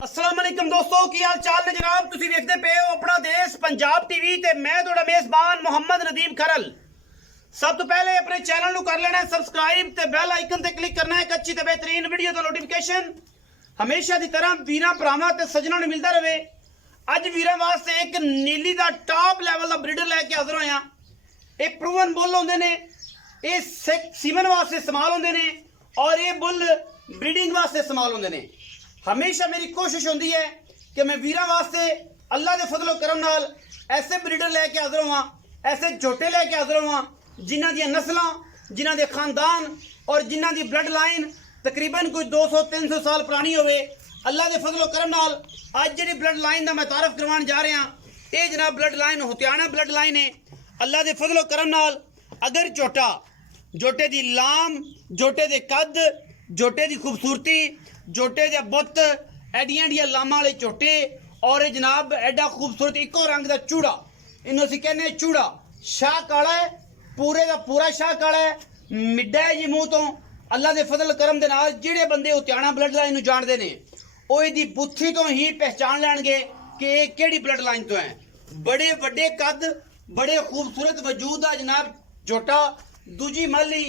अस्सलाम वालेकुम दोस्तों की हाल चाल ने जनाब तुसी देखते पे हो अपना देश पंजाब टीवी ते मैं थोड़ा मेजबान मोहम्मद नदीम खरल। सब तो पहले अपने चैनल नु कर लेना सब्सक्राइब ते बेल आइकन ते क्लिक करना है एक अच्छी ते बेहतरीन वीडियो तो नोटिफिकेशन हमेशा की तरह वीरां भरावां ते सज्जनां नूं मिलता रहे। अज वीरां वास्ते एक नीली दा टॉप लेवल दा ब्रीडर लैके हाजिर होया। ये प्रूवन बुल होंदे ने, ये सीमन वास्ते इस्तेमाल होंदे ने और ये बुल ब्रीडिंग वास्ते इस्तेमाल होंदे ने। हमेशा मेरी कोशिश होती है कि मैं वीरां वास्ते अल्लाह के फजलो करम नाल ऐसे ब्रीडर लैके हाजिर होवां, ऐसे झोटे लैके हाजिर होवां जिन्हां दी नस्लां, जिन्हां दे खानदान और जिन्हां दी ब्लड लाइन तकरीबन कोई 200-300 साल पुरानी होवे। अल्लाह के फजलो करम नाल अज जिहड़ी ब्लड लाइन का मैं तारफ करवाने जा रहा ये जनाब ब्लड लाइन हुतियाना ब्लड लाइन है। अल्लाह के फजलो करम नाल अगर झोटा, झोटे की लाम, झोटे के कद, झोटे की खूबसूरती, झोटे के बुत, एडियां एडियां लामा वाले झोटे और जनाब एडा खूबसूरत इको रंग का चूड़ा, इन्हों असीं कहने चूड़ा, शाह काला है, पूरे का पूरा शाह काला है, मिड्डा है जी मूँह तो। अल्लाह के फजल करम दे नाल जिहड़े बंदे हुतियाना ब्लड लाइन नूं जानदे ने वो इहदी बुत्थी तो ही पहचान लैणगे कि ये किहड़ी ब्लड लाइन तो है। बड़े वड्डे कद, बड़े खूबसूरत वजूद आ जनाब झोटा। दूजी माली,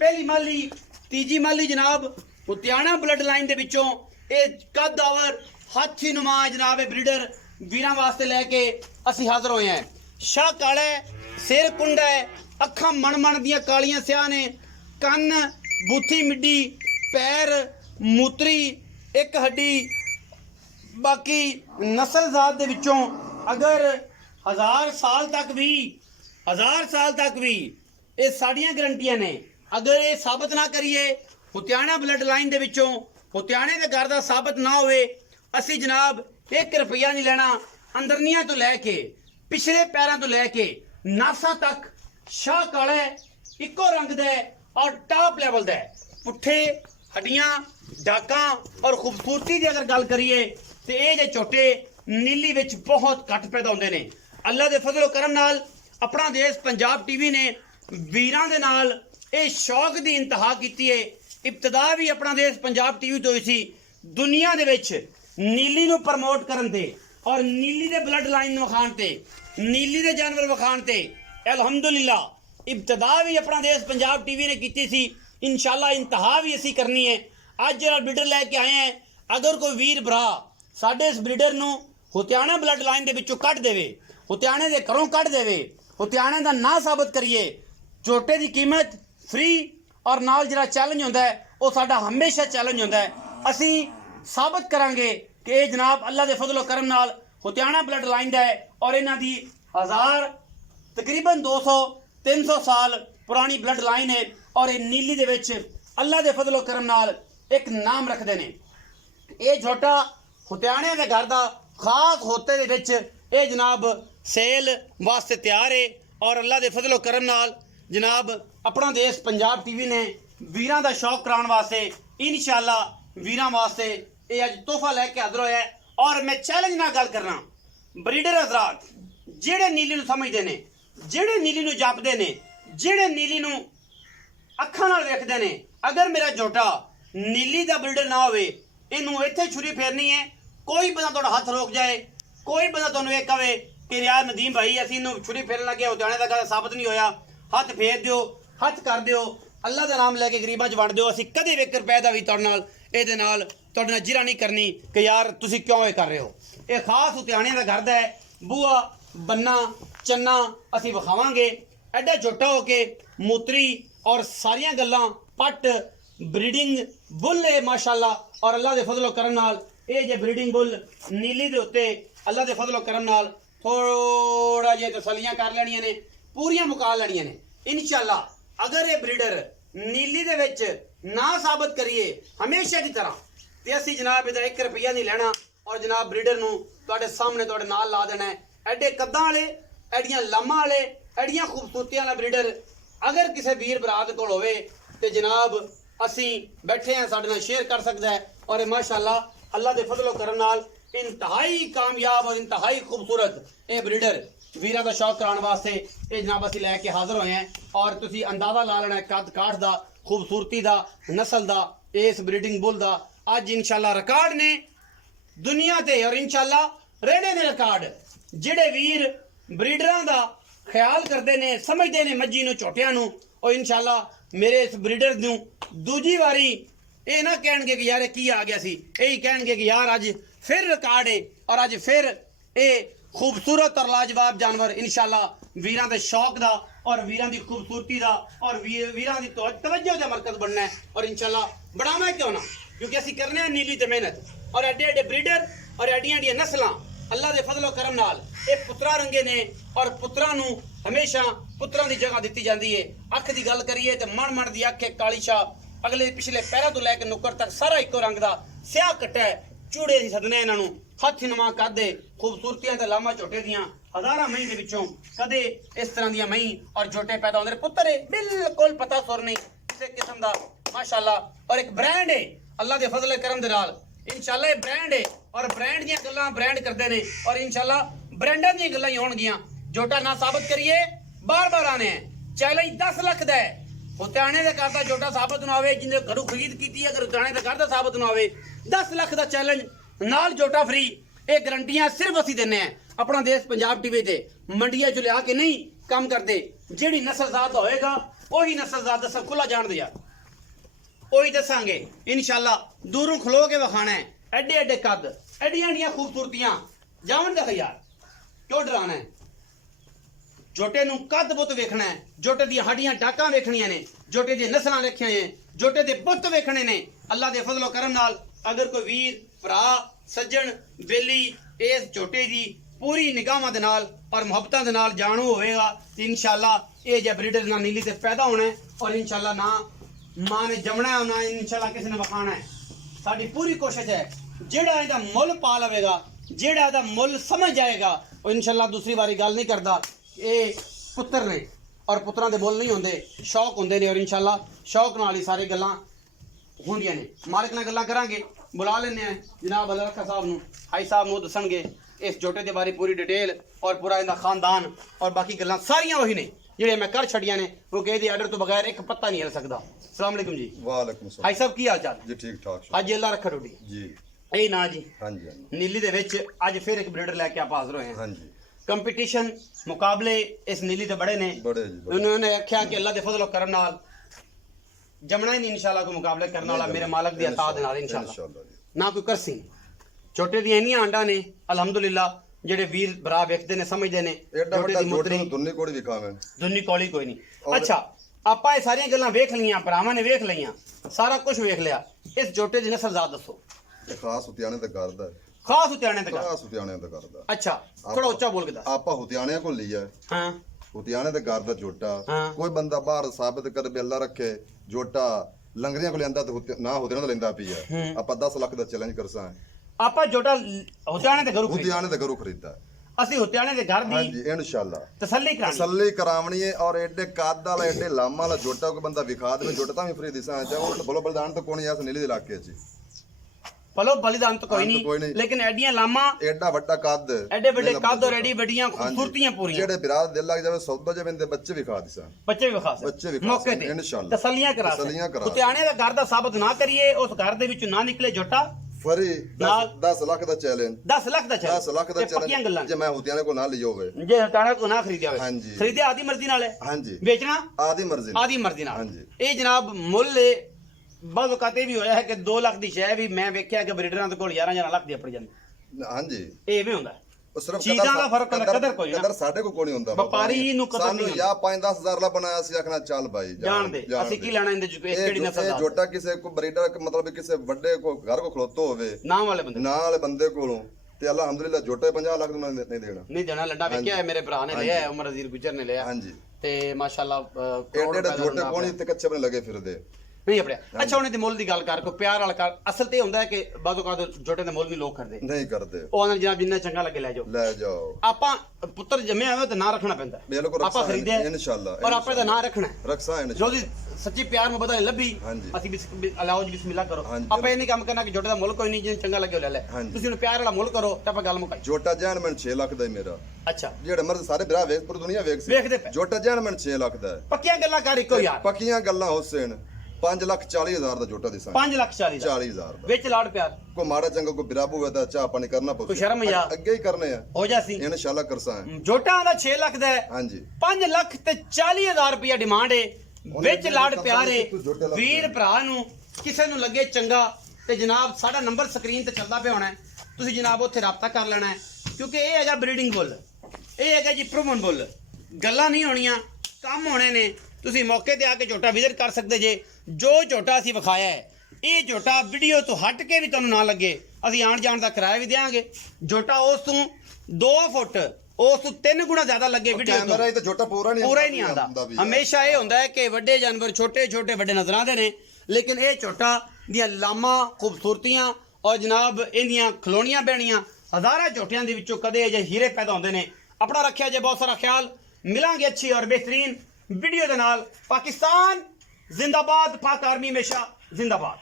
पहली माली, तीजी माली जनाब हुतियाना ब्लड लाइन दे विचों ये कद आवर हाथी नुमा जनाब ब्रीडर वीरां वास्ते लैके असीं हाज़र होए हैं। शाह काला है, सिर कुंडा है, अखां मन दियां कालियां स्याह ने, कन बूथी मिड्डी, पैर मूतरी, एक हड्डी। बाकी नस्ल जात दे विचों अगर 1000 साल तक भी ये साड़ियां गारंटियां ने। अगर ये साबित ना करिए हुतियाना ब्लड लाइन दे विचों हुतियाने दे घर दा साबित ना होवे असी जनाब 1 रुपया नहीं लेना। अंदरनियां तो लैके पिछले पैरों तो लैके नासा तक शाह काला है, इको रंग दा और टॉप लेवल दा। पुट्ठे हड्डियां, डाकां और खूबसूरती की अगर गल करिए तो ये जे झोटे नीली विच बहुत घट पैदा होंदे ने। अल्लाह के फजलो करम नाल अपना देश पंजाब टीवी ने वीरां दे नाल ये शौक की इंतहा की है। इब्तदा भी अपना देश पंजाब टीवी तो हुई सी। दुनिया दे विच नीली नूं प्रमोट करन ते और नीली दे ब्लड लाइन विखाण ते, नीली दे जानवर विखाण ते अल्हम्दुलिल्लाह इब्तदा भी अपना देश पंजाब टीवी ने की सी। इंशाअल्लाह इंतहा भी असी करनी है। अज जो ब्रीडर लैके आए हैं, अगर कोई वीर भरा साडे इस ब्रीडर नूं हुतियाना ब्लड लाइन दे विचों कढ देवे, हुतियाने दे घरों कढ देवे, हुतियाने दा ना साबित करिए, झोटे की कीमत फ्री और नाल जिहड़ा चैलेंज होंदा है वो साडा हमेशा चैलेंज होंदा है। असी साबित करांगे कि ये जनाब अल्लाह के फजलो करम नाल हुतियाना ब्लड लाइन दा है और इन्हां दी 1000 तकरीबन 200-300 साल पुरानी ब्लड लाइन है और ये नीली दे विच अल्लाह के फजलो करम नाल एक नाम रखते हैं। ये झोटा हुतियाने के घर का खास होते दे विच ये जनाब सेल वास्ते तैयार है और अल्लाह के फजलो करम नाल जनाब अपना देश पंजाब टीवी ने वीरां दा शौक कराने वास्ते इंशाअल्लाह वीरां वास्ते ये अज तोहफा लैके हाजिर होया है। और मैं चैलेंज ना गल करना ब्रीडर हजरात जेड़े नीली नूं समझदे ने, जेड़े नीली नूं जपदे ने, जेड़े नीली नूं अखां नाल वेखदे ने, अगर मेरा झोटा नीली दा ब्रीडर ना होवे इनू इत्थे छुरी फेरनी है, कोई बंदा तुहाडा हथ रोक जाए, कोई बंदा तुहानूं ये कहे कि यार नदीम भाई असीं इनू छुरी फेरन लगे हुतियाने दा गल साबित नहीं होया, हथ फेर दिओ, हथ कर दिओ, अल्लाह का नाम लैके गरीबां च वंड दिओ। असीं कदे 1 रुपए दा भी तुहाडे नाल इहदे नाल तुहाडे नाल जिरा नहीं करनी कि यार तुसीं क्यों ये कर रहे हो। ये खास हुतियाने दा घर दा है। बूआ बन्ना चन्ना असीं विखावांगे। एडा झोटा हो के मूतरी और सारियां गल्लां पट ब्रीडिंग बुल है माशाअल्लाह। और अल्लाह के फजलो करम नाल ये जे ब्रीडिंग बुल नीली दे उत्ते अल्लाह के फजलो करम नाल थोड़ा जे तसलियां कर लैणियां ने, पूरियां मुका लैणियां ने इंशाअल्लाह। अगर ये ब्रीडर नीली दे विच ना साबित करिए हमेशा की तरह ते असीं जनाब इहदा 1 रुपया नहीं लेना और जनाब ब्रीडर नूं तुहाडे सामने तुहाडे नाल ला देना है। एडे कद्दां वाले, एडियां लामां वाले, एडियां खूबसूरतियां वाला ब्रीडर अगर किसी वीर भरा दे कोल होवे ते जनाब असी बैठे हैं साडे नाल शेयर कर सकदा है। और माशाअल्लाह अल्लाह के फजलो करम नाल इंतहाई कामयाब और इंतहाई खूबसूरत ये ब्रीडर वीरां दा शौक कराने वास्ते ये जनाब असीं लैके हाजिर होए हैं। और तुसीं अंदाजा ला लेना कद काठ दा, खूबसूरती दा, नस्ल दा, इस ब्रीडिंग बुल दा। अज इंशाअल्लाह रिकॉर्ड ने ਦੁਨੀਆ ਤੇ ਔਰ ਇਨਸ਼ਾਅੱਲਾ ਰਹਿਣੇ ਨੇ ਰਿਕਾਰਡ। ਜਿਹੜੇ ਵੀਰ ਬਰੀਡਰਾਂ ਦਾ ਖਿਆਲ ਕਰਦੇ ਨੇ, ਸਮਝਦੇ ਨੇ ਮੱਝੀ ਨੂੰ, ਝੋਟਿਆਂ ਨੂੰ, ਉਹ ਇਨਸ਼ਾਅੱਲਾ ਮੇਰੇ ਇਸ ਬਰੀਡਰ ਨੂੰ ਦੂਜੀ ਵਾਰੀ ਇਹ ਨਾ ਕਹਿਣਗੇ ਕਿ ਯਾਰ ਇਹ ਕੀ ਆ ਗਿਆ ਸੀ, ਇਹੀ ਕਹਿਣਗੇ ਕਿ ਯਾਰ ਅੱਜ ਫਿਰ ਰਿਕਾਰਡ ਹੈ ਔਰ ਅੱਜ ਫਿਰ ਇਹ ਖੂਬਸੂਰਤ ਔਰ ਲਾਜਵਾਬ ਜਾਨਵਰ ਇਨਸ਼ਾਅੱਲਾ ਵੀਰਾਂ ਦੇ ਸ਼ੌਕ ਦਾ ਔਰ ਵੀਰਾਂ ਦੀ ਖੂਬਸੂਰਤੀ ਦਾ ਔਰ ਵੀਰਾਂ ਦੀ ਤਵੱਜੋ ਦਾ ਮਰਕਜ਼ ਬਣਨਾ ਹੈ। ਔਰ ਇਨਸ਼ਾਅੱਲਾ बढ़ावा क्यों ना, क्योंकि असं करने नीली ते मेहनत और एडे एडे ब्रीडर और एडियां एडियां नस्लां अल्लाह दे फजलो करम नाल ये पुत्रा रंगे ने और पुत्रा नू हमेशा पुत्रा दी जगह दी जाती है। अख की गल करिए तो मण दी अख है काली शाह, अगले पिछले पैरों तो लैके नुक्कर तक सारा इको रंग दा स्याह कट्टा है। चूड़े दी सदने इन्हां नू हथ नुमा करदे खूबसूरतियां ते लामा झोटे दियां हज़ारां मही दे विचों कदे इस तरह दियां मही और झोटे पैदा होंदे। पुत्तर है बिल्कुल पता सुर नहीं किसी किस्म दा माशाअल्लाह और एक ब्रांड है अल्लाह दे फजल करम दे नाल इंशाअल्लाह। ये ब्रांड है और ब्रांड दी गल्लां ब्रांड करदे ने और इंशाअल्लाह ब्रांडां दी गल्लां ही होणगियां। जोटा ना साबित करिए बार बार आने हैं। चैलेंज 10 लाख दा है। हुत्याणे दे घर दा जोटा साबित ना होवे, जिंदे घरों खरीद कीती अगर हुत्याणे दे घर दा साबित ना होवे, 10 लाख दा चैलेंज नाल जोटा फ्री। ये गारंटियां सिर्फ असीं दिंने हैं अपना देश पंजाब टीवी ते मंडियां च लिया के नहीं काम करते। जिहड़ी नस्लजात होएगा वही नस्लजात दस खुला जान दिया वही दसांगे इंशाअल्लाह। दूरों खलो के विखाना है एडे एडे कद एडियां एडियां खूबसूरतियां जावन का यार क्यों डराना है। जोटे नू कद बुत वेखना है, जोटे दी हड्डियां टाकां वेखणियां ने, जोटे दी नस्लां वेखियां ने, जोटे दे बुत वेखणे ने। अल्लाह दे फजलो करम नाल अगर कोई वीर भरा सज्जन बेली इस जोटे दी पूरी निगाहां दे नाल और मुहब्बतां दे नाल जानू होवेगा ते इंशाअल्लाह ये जे ब्रीडर ना नीली ते पैदा होना है और इंशाअल्लाह ना मां ने जमना है ना इंशाअल्लाह किसी ने वखाना है। साडी पूरी कोशिश है जेड़ा इहदा मुल पा लवेगा, जेड़ा इहदा मुल समझ जाएगा और इंशाअल्लाह दूसरी बारी गल नहीं करदा। ये पुत्र ने और पुत्रां दे मुल नहीं होंदे, शौक होंदे ने और इंशाअल्लाह शौक नाल ही सारी गल्लां होंदियां ने। मालिक नाल गल्लां करांगे, बुला लेने हैं जनाब अल रखा साहब नूं, हाई साहब नूं दसणगे इस जोटे के बारे पूरी डिटेल और पूरा इनका खानदान और बाकी गल्लां सारियां वही ने जिहड़े मैं कर छड़ियां ने। वो कहे दी आर्डर तो बगैर एक पत्ता नहीं हिल सकदा। अस्सलाम वालेकुम जी। वालेकुम सलाम। हाई साहब की हाल चाल जी? ठीक ठाक अज अल्लाह रखा रोटी जी। यही ना जी? हाँ जी, हाँ जी। नीली दे विच अज फिर एक ब्रीडर लैके आप हाजिर होए हैं। हाँ जी। कंपीटिशन मुकाबले इस नीली दे बड़े ने, बड़े जी बड़े। उन्होंने आख्या कि अल्लाह दे फजल करम नाल जमना ही नहीं इंशाअल्लाह को मुकाबले करने वाला मेरे मालिक दी अता दे नाल इंशाअल्लाह। ना कोई करसी छोटे दी इन्नियां आंडा ने अल्हम्दुलिल्लाह जेडे वीर भरा वेखदे ने समझदे ने। एडा बड़ा जोटे नूं दुन्नी कोड़ी दिखावे, दुन्नी कोली कोई नहीं। अच्छा ਆਪਾਂ ਇਹ ਸਾਰੀਆਂ ਗੱਲਾਂ ਵੇਖ ਲਈਆਂ, ਭਰਾਵਾਂ ਨੇ ਵੇਖ ਲਈਆਂ, ਸਾਰਾ ਕੁਝ ਵੇਖ ਲਿਆ। ਇਸ ਜੋਟੇ ਦੀ ਨਸਲ ਜ਼ਾਤ ਦੱਸੋ। ਇਹ ਖਾਸ ਹੁਤਿਆਣੇ ਤੇ ਕਰਦਾ, ਖਾਸ ਹੁਤਿਆਣੇ ਤੇ ਕਰਦਾ। ਖਾਸ ਹੁਤਿਆਣੇ ਤੇ ਕਰਦਾ। ਅੱਛਾ ਥੋੜਾ ਉੱਚਾ ਬੋਲ ਕੇ ਦੱਸ। ਆਪਾਂ ਹੁਤਿਆਣਿਆਂ ਕੋਲ ਲਿਆ। ਹਾਂ ਹੁਤਿਆਣੇ ਤੇ ਕਰਦਾ ਜੋਟਾ। ਕੋਈ ਬੰਦਾ ਬਾਹਰ ਸਾਬਤ ਕਰ ਵੀ ਅੱਲਾ ਰੱਖੇ ਜੋਟਾ ਲੰਗਰੀਆਂ ਕੋਲ ਲੈਂਦਾ ਤੇ ਨਾ ਹੁਤਿਆਣੇ ਤੋਂ ਲੈਂਦਾ ਪਿਆ। ਆਪਾਂ 10 ਲੱਖ ਦਾ ਚੈਲੰਜ ਕਰਸਾਂ। ਆਪਾਂ ਜੋਟਾ ਹੁਤਿਆਣੇ ਤੇ ਘਰੋਂ ਹੁਤਿਆਣੇ ਤੇ ਘਰੋਂ ਖਰੀਦਦਾ। ਅਸੀਂ ਹੁਤਿਆਣੇ ਦੇ ਘਰ ਦੀ ਹਾਂਜੀ इंशाअल्लाह ਤਸੱਲੀ करावनी है। और एडे काद वाला एडे लामा वाला जोटा को बंदा विखा दे जोटा ता भी फ्री दिसा चाहे वो बोलो बलिदान तो कोनी यास नीली दे इलाके च बोलो बलिदान तो कोई नहीं लेकिन एडियां लामा एडा बड़ा कद एडे बड़े कद और एडी बड़ियां खूबसूरतियां पूरी जेडे बिराद दिल लग जावे सौदा जे बंदे बच्चे विखा दिसा बच्चे विखा मौके ते इंशाअल्लाह तसल्लियां करा हुतयाणे दा घर दा साबित ना करिए उस घर दे विच ना निकले जोटा फरी 10 लाख दा चैलेंज 10 लाख दा चैलेंज 10 लाख दा चैलेंज जे मैं हुतियाणे को ना लियो होवे जे हुतयाणे को ना खरीदिया होवे हां जी खरीदिया आदी मर्जी नाल है हां जी बेचना आदी मर्जी नाल हां जी ए जनाब मुल बाद वकाते भी होया है कि 2 लाख दी शय भी मैं वेख्या कि ब्रीडरां दे कोल 11 लाख दी अपड़ जांदी हां जी एवें हुंदा सिर्फ चीज़ां दा फर्क कदर कोई ना कदर साडे को कोनी हुंदा व्यापारी नु कदर नहीं या 5-10 हजार ला बनाया सी आखना चल भाई जान दे असि की लेना इंदे इस केड़ी नस्ल दा जोटा किसे को ब्रीडर मतलब किसे बड़े को घर को खलोतो होवे नाम वाले बंदे कोलों ते अल्हम्दुलिल्लाह जोटा 50 लाख नहीं देना लड्डा वेख्या है मेरे भरा ने लिया है उमर अजीर गुजर ने लिया हां जी ते माशाल्लाह एडे जोटे कोनी ते कच्चे बने लगे फिरदे नहीं अपने अच्छा उन्हें मुल दी गल कर को प्यार वाला कर असल ते हुंदा है कि बादो का जोटे दे मुल भी लोग करदे नहीं करदे ओ अन जनाब जिन्ना चंगा लगे ले जाओ आपा पुत्र जम्मे आवे ते ना रखना पैंदा बिल्कुल आपा खरीदे इंशाअल्लाह और आपे दा ना रखना रखसा है जो दी सच्ची प्यार मुहब्बत लभी असि अल्लाह बिस्मिल्लाह करो आपा ये नहीं काम करना कि जोटे दा मुल कोई नहीं जिन चंगा लगे ले ले तुसी उन्हें प्यार वाला मुल करो ते आपा गल मुकाई जोटा जान मन 6 लाख दा मेरा अच्छा जेड़े मर्द सारे भरा वेख पूरी दुनिया वेख सी वेखदे जोटा जान मन 6 लाख दा पक्कियां गल्लां कर इको यार पक्कियां गल्लां हुसैन 5,40,000 ਦਾ ਝੋਟਾ ਦਿਸਾਂ 5,40,000 40,000 ਦਾ ਵਿੱਚ ਲਾੜ ਪਿਆਰ ਕੋ ਮਾੜਾ ਚੰਗਾ ਕੋ ਬਿਰਾਬੂ ਹੋਵੇ ਤਾਂ ਚਾਹ ਪਾਣੀ ਕਰਨਾ ਪਊ ਕੋਈ ਸ਼ਰਮ ਜਾਂ ਅੱਗੇ ਹੀ ਕਰਨੇ ਆ ਹੋ ਜਾਸੀ ਇਨਸ਼ਾਅੱਲਾ ਕਰਸਾਂ ਝੋਟਾ ਦਾ 6 ਲੱਖ ਦਾ ਹੈ ਹਾਂਜੀ 5,40,000 ਰੁਪਇਆ ਡਿਮਾਂਡ ਹੈ ਵਿੱਚ ਲਾੜ ਪਿਆਰ ਹੈ ਵੀਰ ਭਰਾ ਨੂੰ ਕਿਸੇ ਨੂੰ ਲੱਗੇ ਚੰਗਾ ਤੇ ਜਨਾਬ ਸਾਡਾ ਨੰਬਰ ਸਕਰੀਨ ਤੇ ਚੱਲਦਾ ਪਿਆ ਹੋਣਾ ਹੈ ਤੁਸੀਂ ਜਨਾਬ ਉੱਥੇ ਰਾਬਤਾ ਕਰ ਲੈਣਾ ਹੈ ਕਿਉਂਕਿ ਇਹ ਹੈਗਾ ਬਰੀਡਿੰਗ ਬੁੱਲ ਇਹ ਹੈਗਾ ਜੀ ਪ੍ਰੂਵਨ ਬੁੱਲ ਗੱਲਾਂ ਨਹੀਂ ਹੋਣੀਆਂ ਕੰਮ ਹੋਣੇ ਨੇ ਤੁਸੀਂ ਮੌਕੇ ਤੇ ਆ ਕੇ ਝੋਟਾ ਵਿਜ਼ਿਟ ਕਰ ਸਕਦੇ ਜੇ ਜੋ ਝੋਟਾ ਅਸੀਂ ਵਿਖਾਇਆ ਹੈ ਇਹ ਝੋਟਾ ਵੀਡੀਓ ਤੋਂ ਹਟ ਕੇ ਵੀ ਤੁਹਾਨੂੰ ਨਾ ਲੱਗੇ ਅਸੀਂ ਆਣ ਜਾਣ ਦਾ ਕਿਰਾਇਆ ਵੀ ਦੇਵਾਂਗੇ ਝੋਟਾ ਉਸ ਤੋਂ 2 ਫੁੱਟ ਉਸ ਤੋਂ 3 ਗੁਣਾ ਜ਼ਿਆਦਾ ਲੱਗੇ ਵੀਡੀਓ ਤੋਂ ਕੈਮਰਾ ਇਹ ਤਾਂ ਝੋਟਾ ਪੂਰਾ ਨਹੀਂ ਆਉਂਦਾ ਹਮੇਸ਼ਾ ਇਹ ਹੁੰਦਾ ਹੈ ਕਿ ਵੱਡੇ ਜਾਨਵਰ ਛੋਟੇ ਛੋਟੇ ਵੱਡੇ ਨਜ਼ਰ ਆਉਂਦੇ ਨੇ ਲੇਕਿਨ ਇਹ ਝੋਟਾ ਦੀਆਂ ਲਾਮਾਂ ਖੂਬਸੂਰਤੀਆਂ ਔਰ ਜਨਾਬ ਇਹਦੀਆਂ ਖਲੋਣੀਆਂ ਬਹਿਣੀਆਂ ਹਜ਼ਾਰਾਂ ਝੋਟਿਆਂ ਦੇ ਵਿੱਚੋਂ ਕਦੇ ਅਜੇ ਹੀਰੇ ਪੈਦਾ ਹੁੰਦੇ ਨੇ ਆਪਣਾ ਰੱਖਿਆ ਜੇ ਬਹੁਤ ਸਾਰਾ ਖਿਆਲ ਮਿਲਾਂਗੇ ਅੱਛੀ ਔਰ ਬਿਹਤਰੀਨ ਵੀਡੀਓ ਦੇ ਨਾਲ ਪਾਕਿਸਤਾਨ ਜ਼ਿੰਦਾਬਾਦ ਪਾਕ ਆਰਮੀ ਹਮੇਸ਼ਾ ਜ਼ਿੰਦਾਬਾਦ